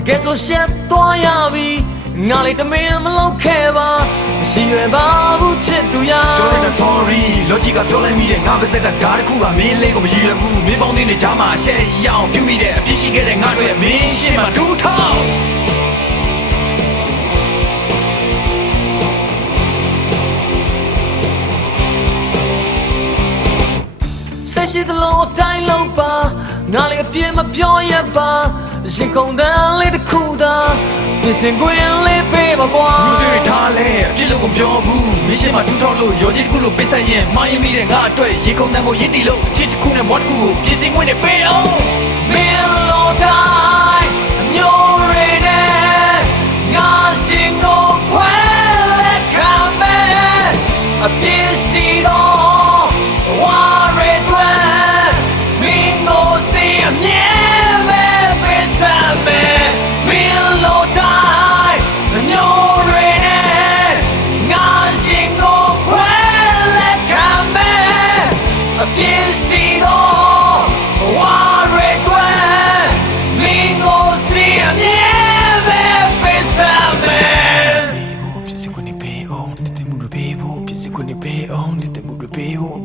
တကယ်ဆိုရှက်သွားရပြီငါလေးတမင်မလုပ်ခဲ့ပါမရှိရပါဘူးချစ်သူရပြောလိုက်တာ sorry logic ကပြောလိုက်မိတယ်ငါပါစက်ကစကားတစ်ခုကမင်းလေးကိုမရည်ရဘူးမင်းပေါင်းနေတဲ့ကြားမှာရှက်ရအောင်ပြုမိတဲ့အပြစ်ရှိခဲ့တဲ့ငါတို့ရဲ့မင်းရှင်းမှာဒူးထောက်ဆက်ရှိသလိုအတိုင်းလုံးပါငါလေးအပြစ်မပြောရပါရင်ကုန်တန်းလေးတစ်ခုသာပြင်ဆင်ခွင့်လေးပေးပါကွာလူတွေထားလဲအပြစ်လို့မပြောဘူးမင်းရှင်းမှာဒူးထောက်လို့ရောကြီးတစ်ခုလို့ပေးဆိုင်ရင်မိုင်းမိတဲ့ငါအတွက်ရင်ကုန်တန်းကိုရစ်တီလို့အချစ်တစ်ခုနဲ့ဘွားတစ်ခုကိုပြင်ဆင်ခွင့်နဲ့ပေးအောင်မင်းလို့တိုင်းအမျိုးရည်နဲ့ငါရှင်ကိုခွဲလက်ခံမယ်အပြစ်ရှိတော့ဝါရည်တွေမင်းကိုစီအမြဲ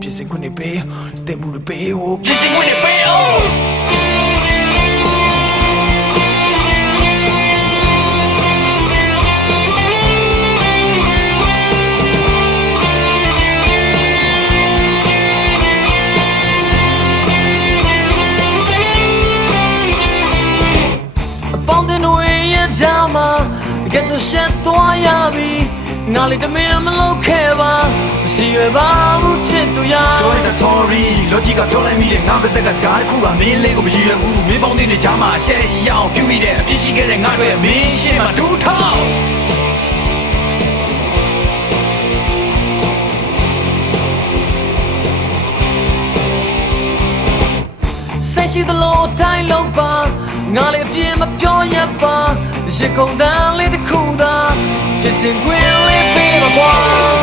Piensen con el peo, te muro peo, piensen con el peo. Abonden we llama, que eso se toya vi. ငါလေးတမင်မလုပ်ခဲ့ပါမရှိရပါဘူးချစ်သူရပြောလိုက်တာ sorry logic ကပြောလိုက်မိတယ်ငါပါစက်ကစကားတစ်ခုကမင်းလေးကိုမရည်ရဘူးမင်းပေါင်းနေတဲ့ကြားမှာရှက်ရအောင်ပြုမိတဲ့အပြစ်ရှိခဲ့တဲ့ငါတို့ရဲ့မင်းရှင်းမှာဒူးထောက်ဆက်ရှိသလိုတိုင်းလုံးပါငါလေးအပြင်းမပြောရပါရင်ကုန်တန်းလေးတစ်ခုသာပြင်ဆင်ခွင့်လေးပေးပါကွာ